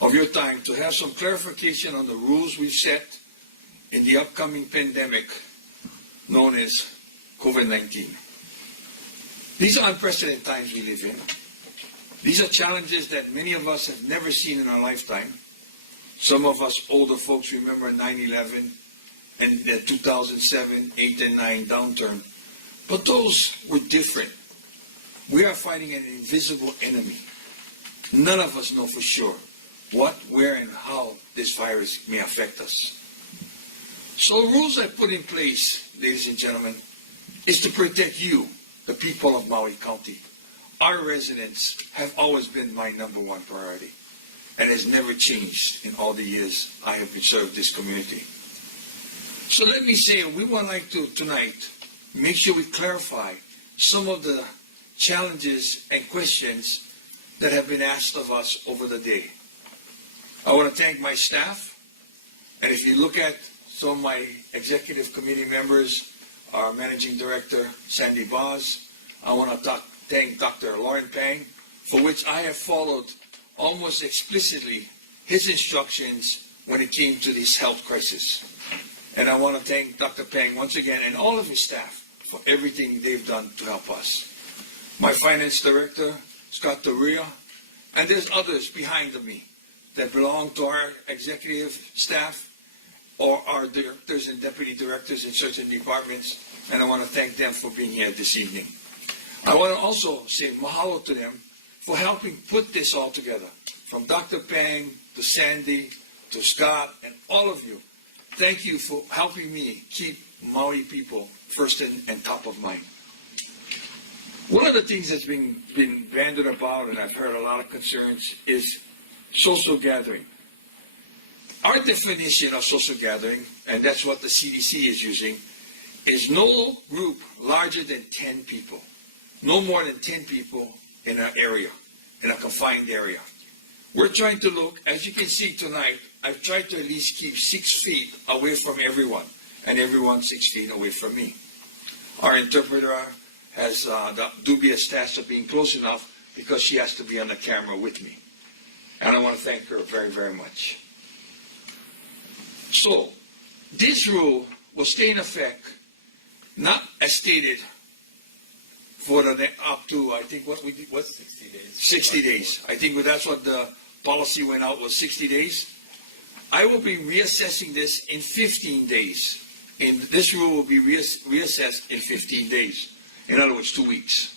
of your time to have some clarification on the rules we've set in the upcoming pandemic known as COVID-19. These are unprecedented times we live in. These are challenges that many of us have never seen in our lifetime. Some of us older folks remember 9/11 and the 2007, 8, and 9 downturn. But those were different. We are fighting an invisible enemy. None of us know for sure what, where, and how this virus may affect us. So the rules I put in place, ladies and gentlemen, is to protect you, the people of Maui County. Our residents have always been my #1 priority and has never changed in all the years I have served this community. So let me say, we would like to tonight make sure we clarify some of the challenges and questions that have been asked of us over the day. I want to thank my staff, and if you look at some of my executive committee members, our managing director, Sandy Boz, I want to thank Dr. Lauren Pang, for which I have followed almost explicitly his instructions when it came to this health crisis. And I want to thank Dr. Pang once again and all of his staff for everything they've done to help us. My finance director, Scott Doria, and there's others behind me that belong to our executive staff or our directors and deputy directors in certain departments, and I want to thank them for being here this evening. I want to also say mahalo to them for helping put this all together, from Dr. Pang to Sandy to Scott and all of you. Thank you for helping me keep Maui people first and top of mind. One of the things that's been bandied about, and I've heard a lot of concerns, is social gathering. Our definition of social gathering, and that's what the CDC is using, is no group larger than 10 people. No more than 10 people in an area, in a confined area. We're trying to look, as you can see tonight, I've tried to at least keep 6 feet away from everyone, and everyone 6 feet away from me. Our interpreter has the dubious task of being close enough because she has to be on the camera with me. And I want to thank her very, very much. So, this rule will stay in effect, not as stated, for the up to, I think, what we did, what's 60 days? 60 days. I think that's what the policy went out, was 60 days. I will be reassessing this in 15 days. And this rule will be reassessed in 15 days. In other words, 2 weeks.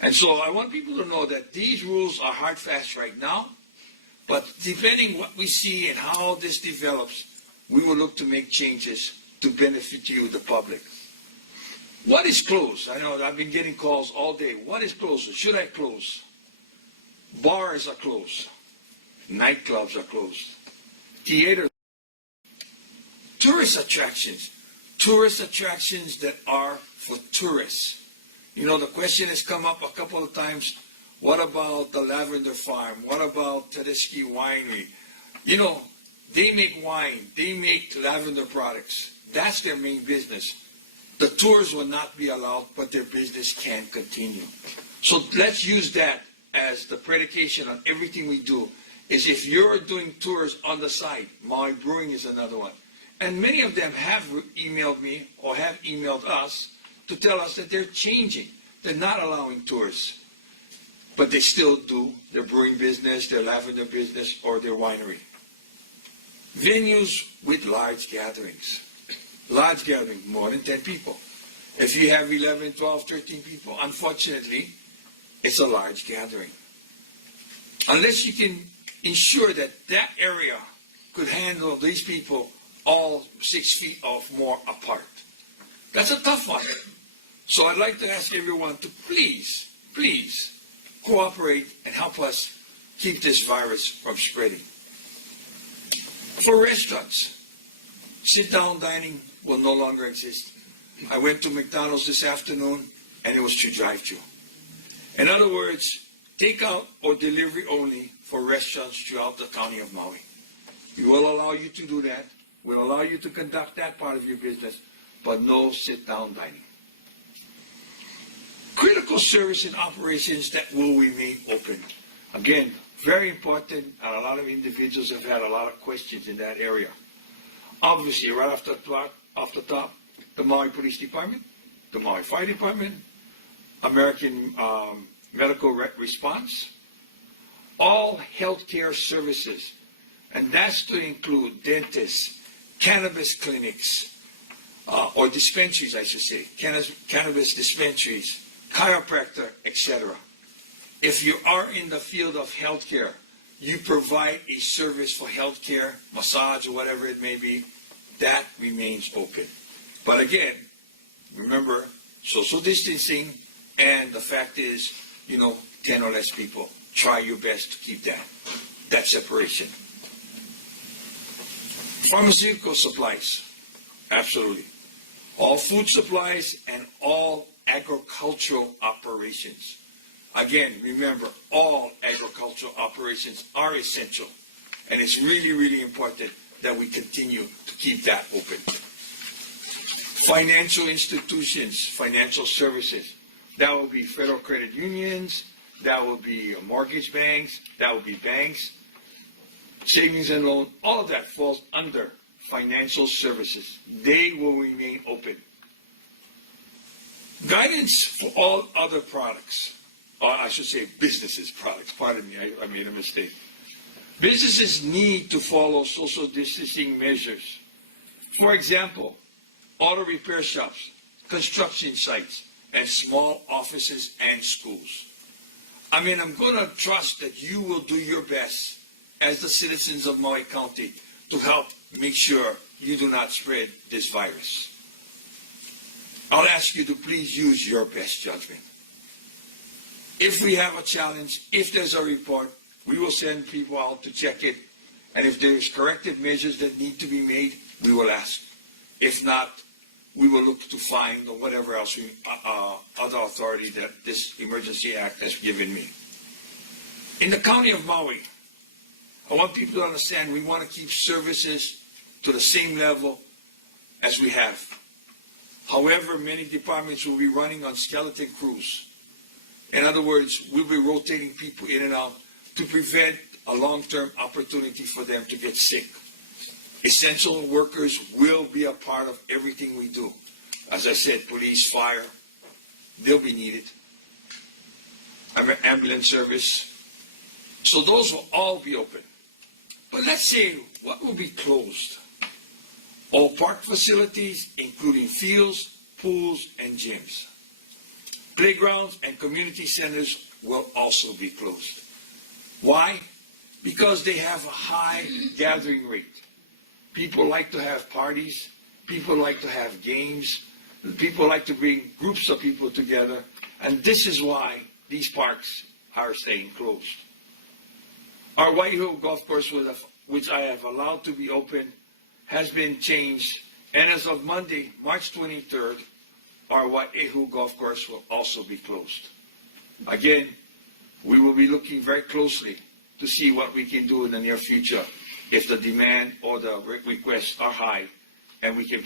And so I want people to know that these rules are hard fast right now, but depending what we see and how this develops, we will look to make changes to benefit you, the public. What is closed? I know I've been getting calls all day. What is closed? Should I close? Bars are closed. Nightclubs are closed. Theaters. Tourist attractions. Tourist attractions that are for tourists. You know, the question has come up a couple of times, what about the Lavender Farm? What about Tedeschi Winery? You know, they make wine. They make lavender products. That's their main business. The tours will not be allowed, but their business can continue. So let's use that as the predication on everything we do, is if you're doing tours on the side, Maui Brewing is another one. And many of them have emailed me or have emailed us to tell us that they're changing. They're not allowing tours. But they still do their brewing business, their lavender business, or their winery. Venues with large gatherings. Large gathering, more than 10 people. If you have 11, 12, 13 people, unfortunately, it's a large gathering. Unless you can ensure that that area could handle these people all 6 feet or more apart. That's a tough one. So I'd like to ask everyone to please, please cooperate and help us keep this virus from spreading. For restaurants, sit-down dining will no longer exist. I went to McDonald's this afternoon and it was through drive-thru. In other words, takeout or delivery only for restaurants throughout the county of Maui. We will allow you to do that. We'll allow you to conduct that part of your business, but no sit-down dining. Critical service and operations that will remain open. Again, Very important, and a lot of individuals have had a lot of questions in that area. Obviously, right off the top, the Maui Police Department, the Maui Fire Department, American Medical Response, all healthcare services, and that's to include dentists, cannabis clinics, or dispensaries, I should say, cannabis dispensaries, chiropractor, etc. If you are in the field of healthcare, you provide a service for healthcare, massage, or whatever it may be, that remains open. But again, remember social distancing, and the fact is, 10 or less people. Try your best to keep that separation. Pharmaceutical supplies, absolutely. All food supplies and all agricultural operations. Again, remember, all agricultural operations are essential, and it's really, really important that we continue to keep that open. Financial institutions, financial services, that will be federal credit unions, that will be mortgage banks, that will be banks, savings and loan, all of that falls under financial services. They will remain open. Guidance for all other products, or I should say businesses products, pardon me, I made a mistake. Businesses need to follow social distancing measures. For example, auto repair shops, construction sites, and small offices and schools. I'm going to trust that you will do your best as the citizens of Maui County to help make sure you do not spread this virus. I'll ask you to please use your best judgment. If we have a challenge, if there's a report, we will send people out to check it. And if there's corrective measures that need to be made, we will ask. If not, we will look to find or whatever else other authority that this Emergency Act has given me. In the County of Maui, I want people to understand we want to keep services to the same level as we have. However, many departments will be running on skeleton crews. In other words, we'll be rotating people in and out to prevent a long-term opportunity for them to get sick. Essential workers will be a part of everything we do. As I said, police, fire, they'll be needed. Ambulance service. So those will all be open. But let's say, what will be closed? All park facilities, including fields, pools, and gyms. Playgrounds and community centers will also be closed. Why? Because they have a high gathering rate. People like to have parties. People like to have games. People like to bring groups of people together. And this is why these parks are staying closed. Our Waiho golf course, which I have allowed to be open, has been changed. And as of Monday, March 23rd, our Waiho golf course will also be closed. Again, we will be looking very closely to see what we can do in the near future if the demand or the requests are high and we can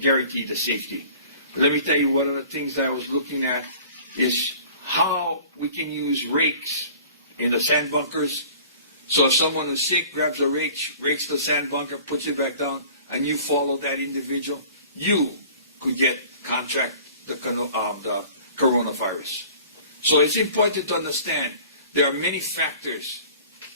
guarantee the safety. But let me tell you, one of the things that I was looking at is how we can use rakes in the sand bunkers. So if someone is sick, grabs a rake, rakes the sand bunker, puts it back down, and you follow that individual, you could contract the coronavirus. So it's important to understand there are many factors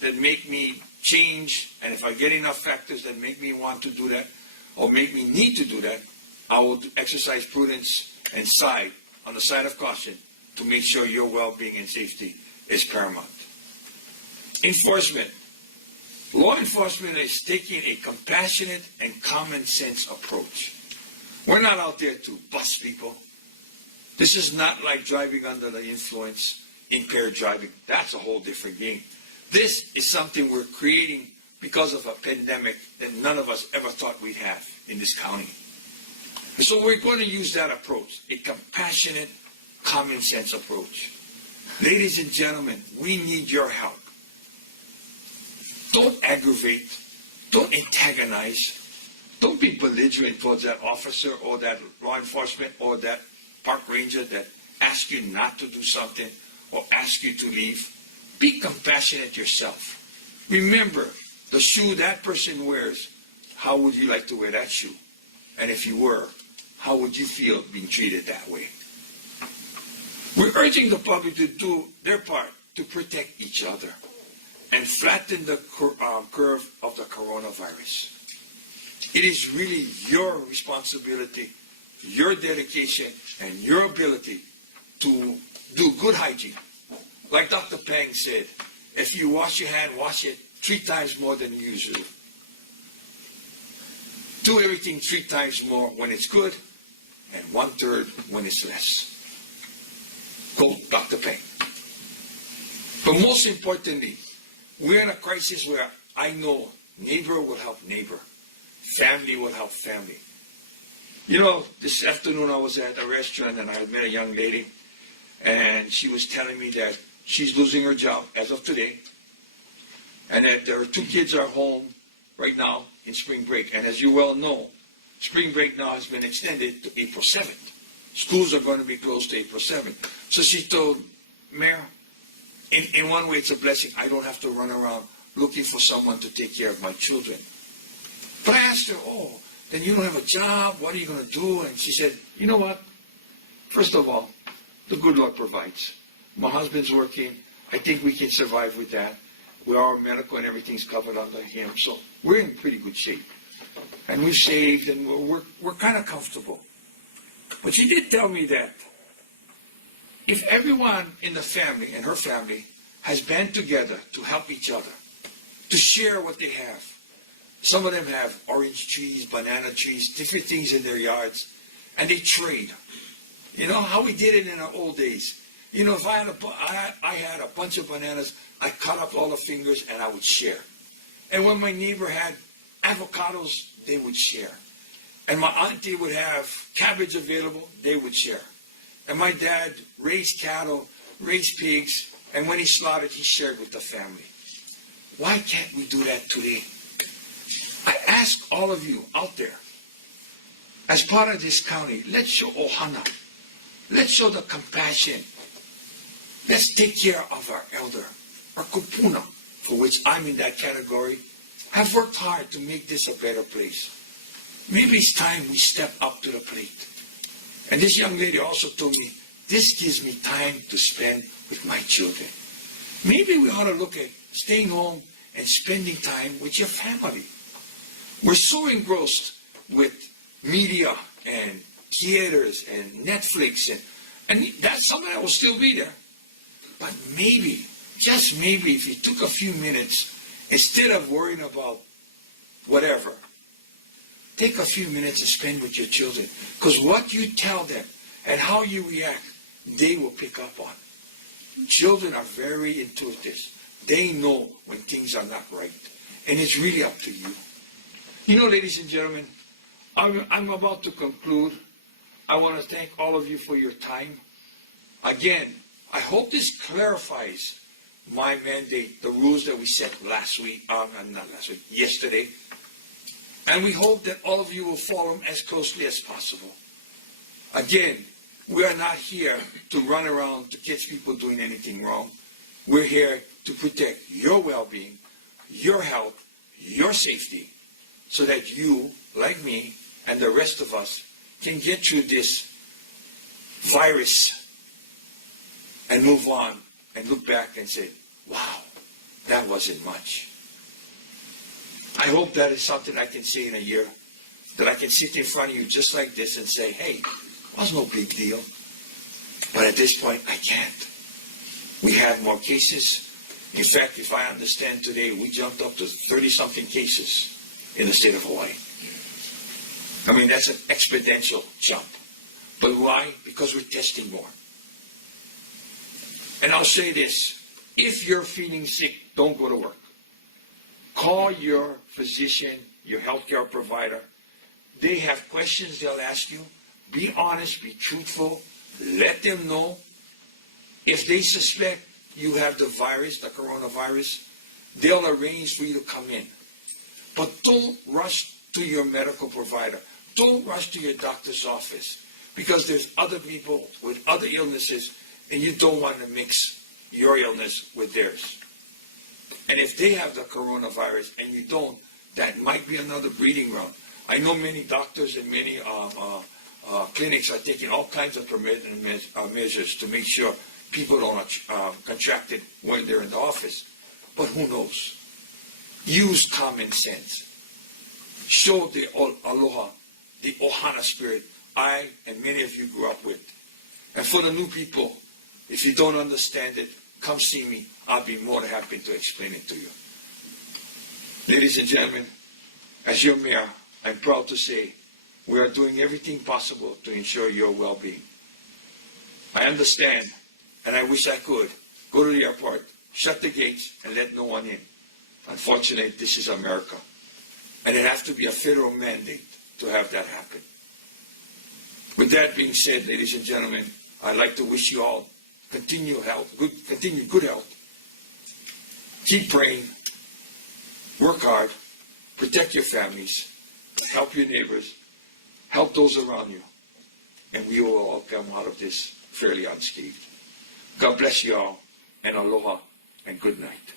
that make me change, and if I get enough factors that make me want to do that, or make me need to do that, I will exercise prudence and side on the side of caution to make sure your well-being and safety is paramount. Enforcement. Law enforcement is taking a compassionate and common sense approach. We're not out there to bust people. This is not like driving under the influence, impaired driving. That's a whole different game. This is something we're creating because of a pandemic that none of us ever thought we'd have in this county. And so we're going to use that approach, a compassionate, common sense approach. Ladies and gentlemen, we need your help. Don't aggravate. Don't antagonize. Don't be belligerent towards that officer or that law enforcement or that park ranger that asks you not to do something or asks you to leave. Be compassionate yourself. Remember, the shoe that person wears, how would you like to wear that shoe? And if you were, how would you feel being treated that way? We're urging the public to do their part to protect each other and flatten the curve of the coronavirus. It is really your responsibility, your dedication, and your ability to do good hygiene. Like Dr. Peng said, if you wash your hand, wash it 3 times more than usual. Do everything 3 times more when it's good and 1/3 when it's less. Quote Dr. Peng. But most importantly, we're in a crisis where I know neighbor will help neighbor. Family will help family. You know, this afternoon I was at a restaurant and I met a young lady and she was telling me that she's losing her job as of today and that her 2 kids are home right now in spring break. And as you well know, spring break now has been extended to April 7th. Schools are going to be closed to April 7th. So she told Mayor, in one way it's a blessing. I don't have to run around looking for someone to take care of my children. But I asked her, oh, then you don't have a job, what are you going to do? And she said, you know what? First of all, the good Lord provides. My husband's working. I think we can survive with that. We are medical and everything's covered under him. So we're in pretty good shape. And we've saved and we're kind of comfortable. But she did tell me that if everyone in the family and her family has band together to help each other, to share what they have. Some of them have orange trees, banana trees, different things in their yards, and they trade. You know how we did it in our old days. You know, if I had a bunch of bananas, I cut up all the fingers and I would share. And when my neighbor had avocados, they would share. And my auntie would have cabbage available, they would share. And my dad raised cattle, raised pigs, and when he slaughtered, he shared with the family. Why can't we do that today? I ask all of you out there, as part of this county, let's show ohana. Let's show the compassion. Let's take care of our elder, our kupuna, for which I'm in that category, have worked hard to make this a better place. Maybe it's time we step up to the plate. And this young lady also told me, this gives me time to spend with my children. Maybe we ought to look at staying home and spending time with your family. We're so engrossed with media and theaters and Netflix and that's something that will still be there. But maybe, just maybe, if you took a few minutes, instead of worrying about whatever, take a few minutes and spend with your children. Because what you tell them and how you react, they will pick up on. Children are very intuitive. They know when things are not right. And it's really up to you. You know, ladies and gentlemen, I'm about to conclude. I want to thank all of you for your time. Again, I hope this clarifies my mandate, the rules that we set yesterday. And we hope that all of you will follow them as closely as possible. Again, we are not here to run around to catch people doing anything wrong. We're here to protect your well-being, your health, your safety, so that you, like me, and the rest of us can get through this virus and move on and look back and say, wow, that wasn't much. I hope that is something I can say in a year, that I can sit in front of you just like this and say, hey, it was no big deal. But at this point, I can't. We have more cases. In fact, if I understand today, we jumped up to 30-something cases in the state of Hawaii. I mean, that's an exponential jump. But why? Because we're testing more. And I'll say this, if you're feeling sick, don't go to work. Call your physician, your healthcare provider. They have questions they'll ask you. Be honest, be truthful. Let them know. If they suspect you have the virus, the coronavirus, they'll arrange for you to come in. But don't rush to your medical provider. Don't rush to your doctor's office, because there's other people with other illnesses and you don't want to mix your illness with theirs. And if they have the coronavirus and you don't, that might be another breeding ground. I know many doctors and many clinics are taking all kinds of preventive measures to make sure people don't contract it when they're in the office. But who knows? Use common sense. Show the aloha, the ohana spirit I and many of you grew up with. And for the new people, if you don't understand it, come see me. I'll be more than happy to explain it to you. Ladies and gentlemen, as your mayor, I'm proud to say we are doing everything possible to ensure your well-being. I understand, and I wish I could, go to the airport, shut the gates, and let no one in. Unfortunately, this is America. And it has to be a federal mandate to have that happen. With that being said, ladies and gentlemen, I'd like to wish you all continued good health. Keep praying, work hard, protect your families, help your neighbors, help those around you, and we will all come out of this fairly unscathed. God bless you all, and aloha, and good night.